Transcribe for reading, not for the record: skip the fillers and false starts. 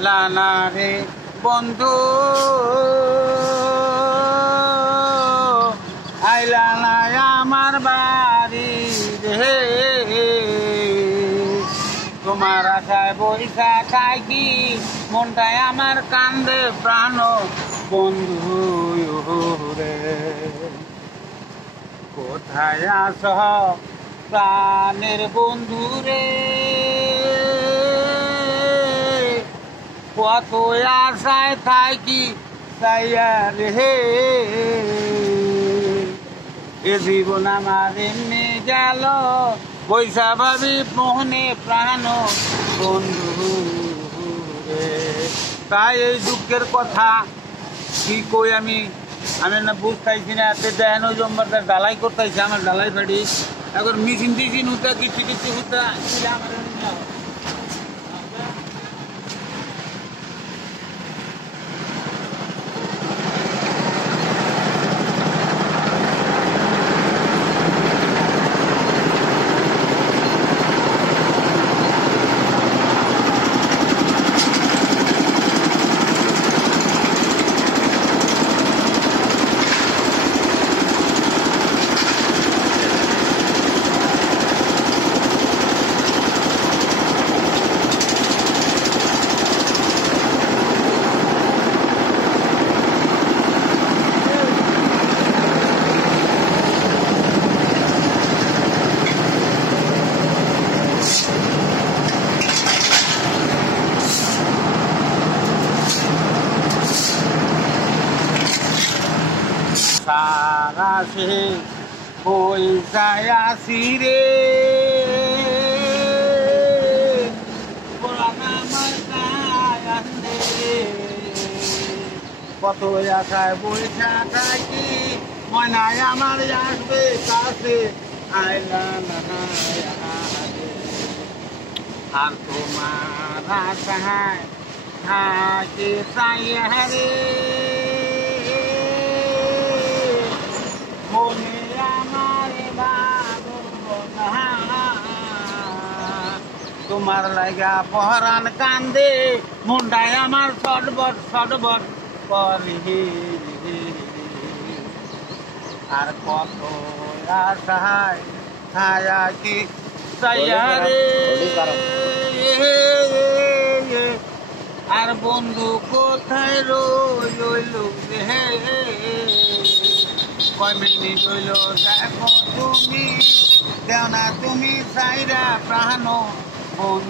লানা রে বন্ধু আইলা না আমার বাড়ি রে তোমার আশায় বৈশা থাকি মনটায় আমার কান্দে প্রাণ বন্ধু রে কোথায় আস প্রাণের বন্ধু রে কত আশায় থাকি চাইয়া রে এ জীবন আমার এমনি গেল বৈশা ভাবি মোহনে প্রাণ বন্ধু রে তাই এই দুঃখের কথা কি কই আমি না বুঝতেছি না এতে দেন ওই জম্বার ডালাই করতেছি আমার ডালাই ফাড়ি এখন মিশিন টিশিন হুতা কিছু কিছু হুতা আমার সারা সে বৈশায় আসি রে কত আশায় বৈশা থাকি মনায় আমার আসবে কাছে আইলা না আর তোমার আশায় থাকে চাইয়া রে মনে আমার তোমার লাগা পহরান কান্দে মুন্ডায় আমার সটবট সটবট করে আর কত আশায় ছায়া কি ছায়া রে আর বন্ধু কোথায় রইল হে কয় মিনিট রইল দেখো তুমি দেও না তুমি সাইরা প্রাণ বন্ধু